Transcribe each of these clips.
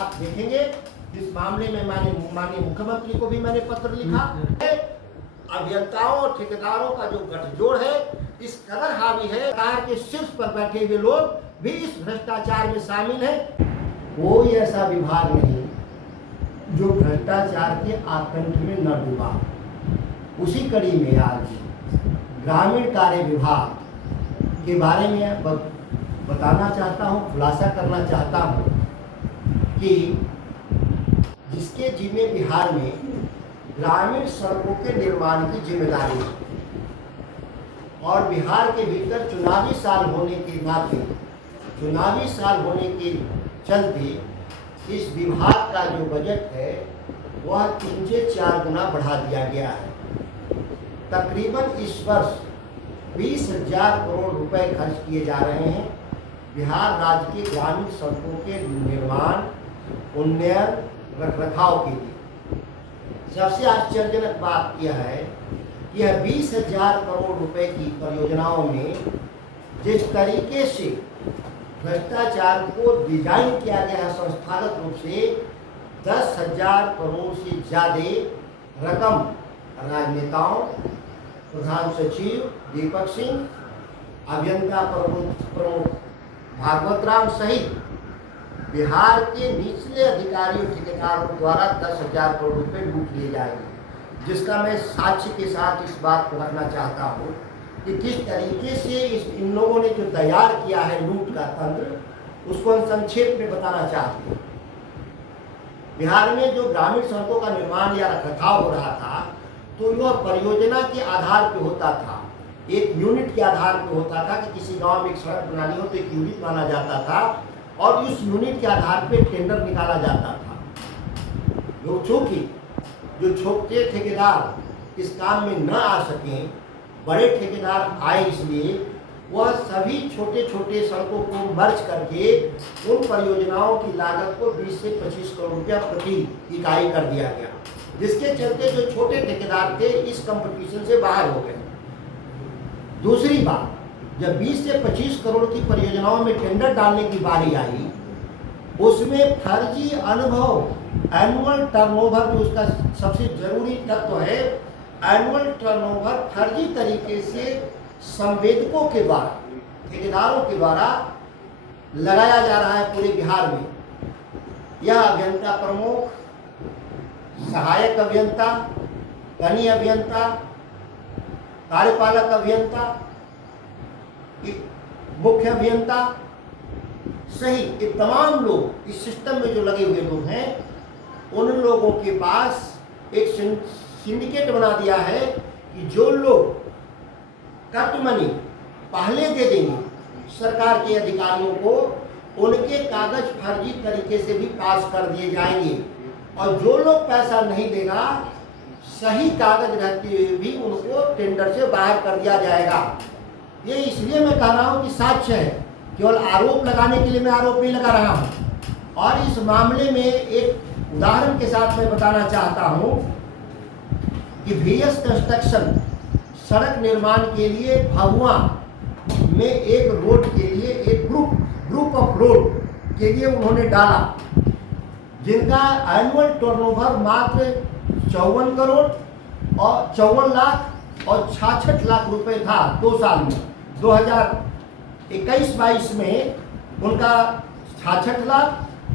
आप देखेंगे इस मामले में माननीय मुख्यमंत्री को भी मैंने पत्र लिखा है। अभियंताओं और ठेकेदारों का जो गठजोड़ है इस कदर हावी है, सरकार के शीर्ष पर बैठे हुए लोग भी इस भ्रष्टाचार में शामिल हैं। कोई ऐसा विभाग नहीं जो भ्रष्टाचार के आतंक में न डूबा। उसी कड़ी में आज ग्रामीण कार्य विभाग के बारे में बताना चाहता हूँ, खुलासा करना चाहता हूँ कि जिसके जिम्मे बिहार में ग्रामीण सड़कों के निर्माण की जिम्मेदारी है और बिहार के भीतर चुनावी साल होने के नाते, चुनावी साल होने के चलते इस विभाग का जो बजट है वह 3 से 4 गुना बढ़ा दिया गया है। तकरीबन इस वर्ष 20,000 करोड़ रुपए खर्च किए जा रहे हैं बिहार राज्य के ग्रामीण सड़कों के निर्माण, उन्नयन, रखरखाव के लिए। सबसे आश्चर्यजनक बात यह है कि यह 20,000 करोड़ रुपए की परियोजनाओं में जिस तरीके से भ्रष्टाचार को डिजाइन किया गया है संस्थागत रूप से 10,000 करोड़ से ज़्यादा रकम राजनेताओं, प्रधान सचिव दीपक सिंह, अभियंता प्रमुख भागवत राम सहित बिहार के निचले अधिकारियों ठेकेदारों द्वारा 10,000 करोड़ रुपए लूट लिए जाएंगे, जिसका मैं साक्ष्य के साथ इस बात को रखना चाहता हूँ कि किस तरीके से इन लोगों ने जो तैयार किया है लूट का तंत्र, उसको हम संक्षेप में बताना चाहते हैं। बिहार में जो ग्रामीण सड़कों का निर्माण या रखरखाव हो रहा था तो यह परियोजना के आधार पर होता था, एक यूनिट के आधार पर होता था कि किसी गांव में एक सड़क बनानी हो तो एक यूनिट माना जाता था और उस यूनिट के आधार पर टेंडर निकाला जाता था। चूंकि जो छोटे ठेकेदार इस काम में न आ सकें, बड़े ठेकेदार आए, इसलिए वह सभी छोटे छोटे सड़कों को मर्ज करके उन परियोजनाओं की लागत को 20 से 25 करोड़ रुपया प्रति इकाई कर दिया गया, जिसके चलते जो छोटे ठेकेदार थे इस कंपटीशन से बाहर हो गए। दूसरी बात, जब 20 से 25 करोड़ की परियोजनाओं में टेंडर डालने की बारी आई, उसमें फर्जी अनुभव, एनुअल टर्नओवर जो उसका सबसे जरूरी तत्व है, एनुअल टर्नओवर फर्जी तरीके से संवेदकों के द्वारा, ठेकेदारों के द्वारा लगाया जा रहा है पूरे बिहार में। यह अभियंता प्रमुख, सहायक अभियंता, कनीय अभियंता, कार्यपालक अभियंता, मुख्य अभियंता सहित ये तमाम लोग इस सिस्टम में जो लगे हुए लोग हैं, उन लोगों के पास एक सिंडिकेट बना दिया है कि जो लोग कट मनी पहले दे देंगे सरकार के अधिकारियों को, उनके कागज फर्जी तरीके से भी पास कर दिए जाएंगे और जो लोग पैसा नहीं देगा, सही कागज रहते हुए भी उनको टेंडर से बाहर कर दिया जाएगा। ये इसलिए मैं कह रहा हूँ कि साक्ष्य है, केवल आरोप लगाने के लिए मैं आरोप नहीं लगा रहा हूँ। और इस मामले में एक उदाहरण के साथ मैं बताना चाहता हूँ कि VS कंस्ट्रक्शन सड़क निर्माण के लिए भभुआ में एक रोड के लिए एक ग्रुप ऑफ रोड के लिए उन्होंने डाला, जिनका एनुअल टर्नओवर मात्र 54 करोड़ और 54 लाख और 66 लाख रुपए था 2 साल में। 2021-22 में उनका 66 लाख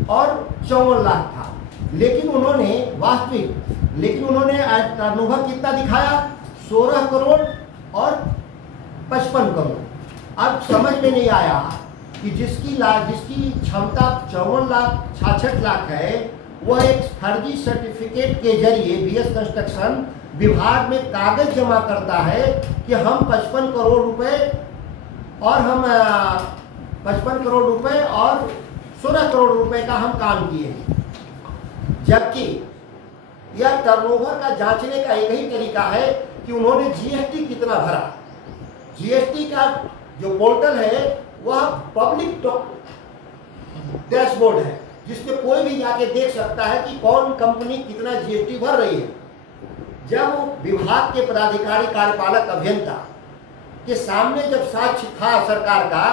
और 54 लाख था, लेकिन उन्होंने टर्नओवर कितना दिखाया? 16 करोड़ और 55 करोड़। अब समझ में नहीं आया कि जिसकी क्षमता 54 लाख 66 लाख है, वह एक फर्जी सर्टिफिकेट के जरिए VS कंस्ट्रक्शन विभाग में कागज जमा करता है कि हम 55 करोड़ रुपए और 16 करोड़ रुपए का हम काम किए हैं, जबकि यह टर्नओवर का जांचने का एक ही तरीका है कि उन्होंने GST कितना भरा। GST का जो पोर्टल है वह पब्लिक डैशबोर्ड है, जिसमें कोई भी जाके देख सकता है कि कौन कंपनी कितना GST भर रही है। जब विभाग के पदाधिकारी, कार्यपालक अभियंता के सामने जब साक्ष्य था सरकार का,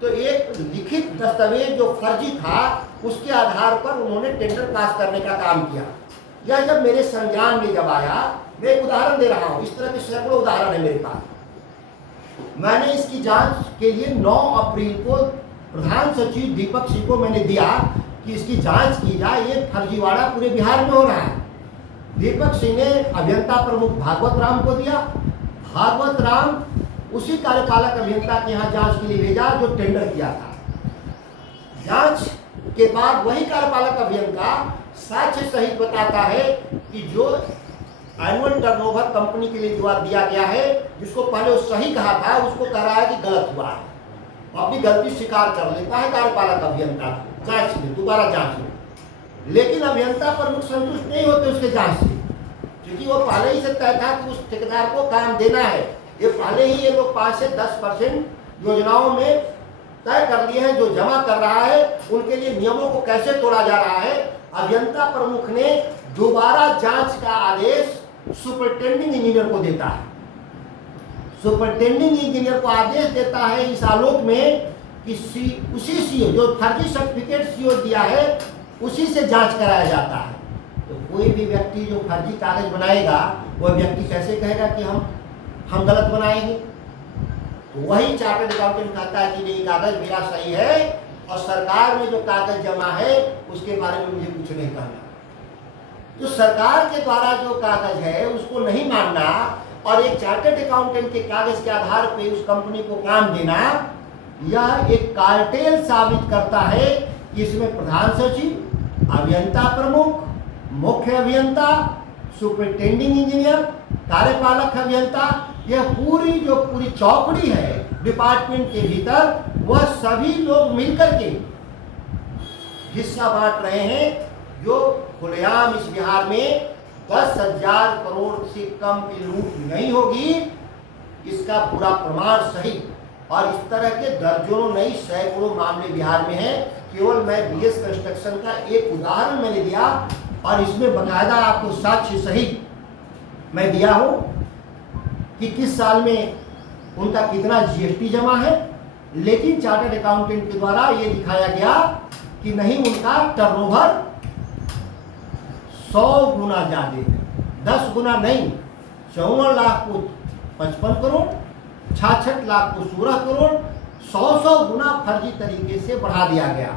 तो एक लिखित दस्तावेज जो फर्जी था उसके आधार पर उन्होंने टेंडर पास करने का काम किया। यह जब मेरे संज्ञान में जब आया, मैं एक उदाहरण दे रहा हूं, इस तरह के सैकड़ों उदाहरण है मेरे पास। मैंने इसकी जांच के लिए 9 अप्रैल को प्रधान सचिव दीपक सिंह को मैंने दिया कि इसकी जांच की जाए, ये फर्जीवाड़ा पूरे बिहार में हो रहा है। दीपक सिंह ने अभियंता प्रमुख भागवत राम को दिया। भागवत राम उसी कार्यपालक अभियंता के यहाँ जांच के लिए भेजा जो टेंडर किया था। जांच के बाद वही कार्यपालक अभियंता साक्ष्य सहित बताता है कि जो एनुअल टर्नओवर कंपनी के लिए दिया गया है, जिसको पहले वो सही कहा था, उसको कह रहा है कि गलत हुआ है। अपनी गलती स्वीकार कर लेता है कार्यपालक अभियंता, जांच में दोबारा जांच में। लेकिन अभियंता प्रमुख संतुष्ट नहीं होते उसके जांच से, क्योंकि वो पहले ही से तय था कि उस ठेकेदार को काम देना है। ये पहले ही ये लोग 5 से 10% योजनाओं में तय कर लिए हैं। जो जमा कर रहा है उनके लिए नियमों को कैसे तोड़ा जा रहा है। अभियंता प्रमुख ने दोबारा जांच का आदेश सुपरिटेंडिंग इंजीनियर को देता है। सुपरिटेंडिंग इंजीनियर को आदेश देता है इस आलोक में कि उसी सीओ जो फर्जी सर्टिफिकेट सीओ दिया है उसी से जांच कराया जाता है। तो कोई भी व्यक्ति जो फर्जी कागज बनाएगा, वह व्यक्ति कैसे कहेगा कि हम गलत बनाएंगे। तो वही चार्टर्ड अकाउंटेंट कहता है कि नहीं, कागज मेरा सही है और सरकार में जो कागज जमा है उसके बारे में मुझे कुछ नहीं कहना। तो सरकार के द्वारा जो कागज है उसको नहीं मानना और एक चार्टर्ड अकाउंटेंट के कागज के आधार पे उस कंपनी को काम देना, यह एक कार्टेल साबित करता है कि इसमें प्रधान सचिव, अभियंता प्रमुख, मुख्य अभियंता, सुपरिटेंडिंग इंजीनियर, कार्यपालक अभियंता, यह पूरी चौकड़ी है डिपार्टमेंट के भीतर, वह सभी लोग मिलकर के हिस्सा बांट रहे हैं। जो खुलेआम इस बिहार में 10,000 करोड़ से कम की लूट नहीं होगी, इसका पूरा प्रमाण सही। और इस तरह के दर्जनों नहीं सैकड़ों मामले बिहार में हैं। केवल मैं बीएस कंस्ट्रक्शन का एक उदाहरण मैंने दिया और इसमें बकायदा आपको साक्ष्य सहित मैं दिया हूं कि किस साल में उनका कितना जीएसटी जमा है। लेकिन चार्टर्ड अकाउंटेंट के द्वारा ये दिखाया गया कि नहीं, उनका टर्नओवर 100 गुना ज्यादा है, 10 गुना नहीं। 54 लाख को 55 करोड़, 66 लाख को 16 करोड़, 100 गुना फर्जी तरीके से बढ़ा दिया गया।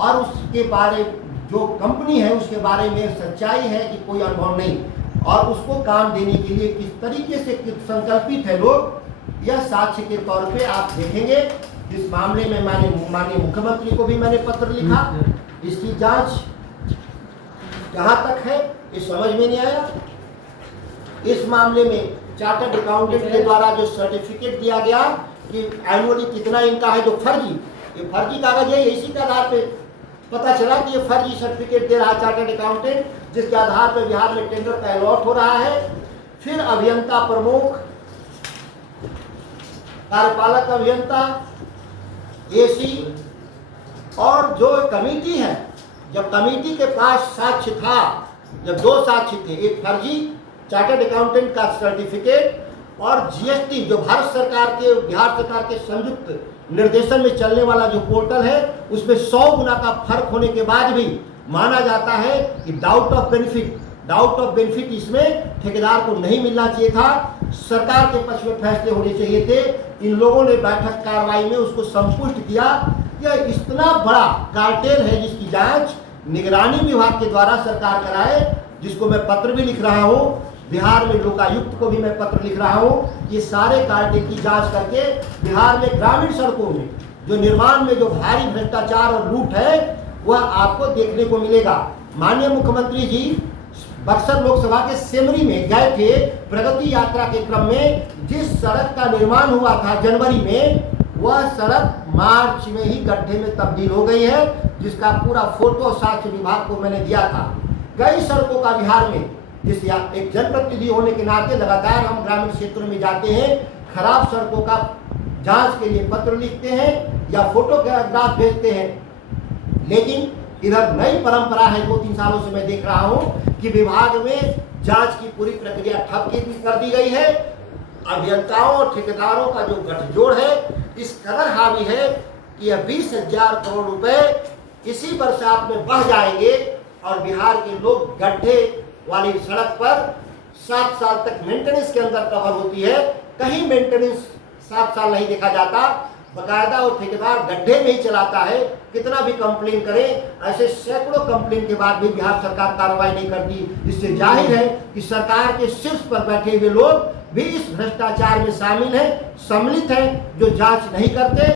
और उसके बारे जो कंपनी है उसके बारे में सच्चाई है कि कोई अनुभव नहीं, और उसको काम देने के लिए किस तरीके से संकल्पित है लोग, यह साक्ष्य के तौर पे आप देखेंगे। इस मामले में माननीय मुख्यमंत्री को भी मैंने पत्र लिखा। इसकी जांच जहां तक है ये समझ में नहीं आया। इस मामले में चार्टर्ड अकाउंटेंट के द्वारा जो सर्टिफिकेट दिया गया कि एनुअली कितना इनका है, जो ये फर्जी कागज है, इसी के आधार पे पता चला कि ये फर्जी सर्टिफिकेट दे रहा है चार्टर्ड अकाउंटेंट, जिसके आधार पर बिहार में टेंडर का अलॉट हो रहा है। फिर अभियंता प्रमुख, कार्यपालक अभियंता, एसी और जो कमेटी है, जब कमेटी के पास साक्ष्य था, जब 2 साक्ष्य थे, एक फर्जी चार्टर्ड अकाउंटेंट का सर्टिफिकेट और जीएसटी जो बिहार सरकार के संयुक्त निर्देशन में चलने वाला जो पोर्टल है, उसमें 100 गुना का फर्क होने के बाद भी माना जाता है कि डाउट ऑफ बेनिफिट इसमें ठेकेदार को नहीं मिलना चाहिए था, सरकार के पक्ष में फैसले होने चाहिए थे। इन लोगों ने बैठक कार्रवाई में उसको संपुष्ट किया। यह इतना बड़ा कार्टेल है जिसकी जांच निगरानी विभाग के द्वारा सरकार कराए, जिसको मैं पत्र भी लिख रहा हूँ। बिहार में लोकायुक्त को भी मैं पत्र लिख रहा हूँ। ये सारे कार्टेल की जांच करके बिहार में ग्रामीण सड़कों में जो निर्माण में जो भारी भ्रष्टाचार और लूट है वह आपको देखने को मिलेगा। माननीय मुख्यमंत्री जी बक्सर लोकसभा के सेमरी में गए थे। प्रगति यात्रा के क्रम में जिस सड़क का निर्माण हुआ था जनवरी में, वह सड़क मार्च में ही गड्ढे में तब्दील हो गई है, जिसका पूरा फोटो साक्ष्य विभाग को मैंने दिया था। कई सड़कों का बिहार में, जिस एक जनप्रतिनिधि होने के नाते लगातार हम ग्रामीण क्षेत्रों में जाते हैं, खराब सड़कों का जांच के लिए पत्र लिखते हैं या फोटोग्राफ भेजते हैं। लेकिन इधर नई परंपरा है, 2-3 सालों से मैं देख रहा हूं कि विभाग में जांच की पूरी प्रक्रिया ठप कर दी गई है। अभियंताओं और ठेकेदारों का जो गठजोड़ है इस कदर हावी है कि यह 20,000 करोड़ रुपए इसी बरसात में बह जाएंगे और बिहार के लोग गड्ढे वाली सड़क पर 7 साल तक मेंटेनेंस के अंदर कवर होती है। कहीं मेंटेनेंस 7 साल नहीं देखा जाता, बकायदा और ठेकेदार गड्ढे में ही चलाता है। कितना भी कंप्लेन करें, ऐसे सैकड़ों कंप्लेन के बाद भी बिहार सरकार कार्रवाई नहीं करती। इससे जाहिर है कि सरकार के शीर्ष पर बैठे हुए लोग भी इस भ्रष्टाचार में शामिल हैं, सम्मिलित हैं, जो जांच नहीं करते।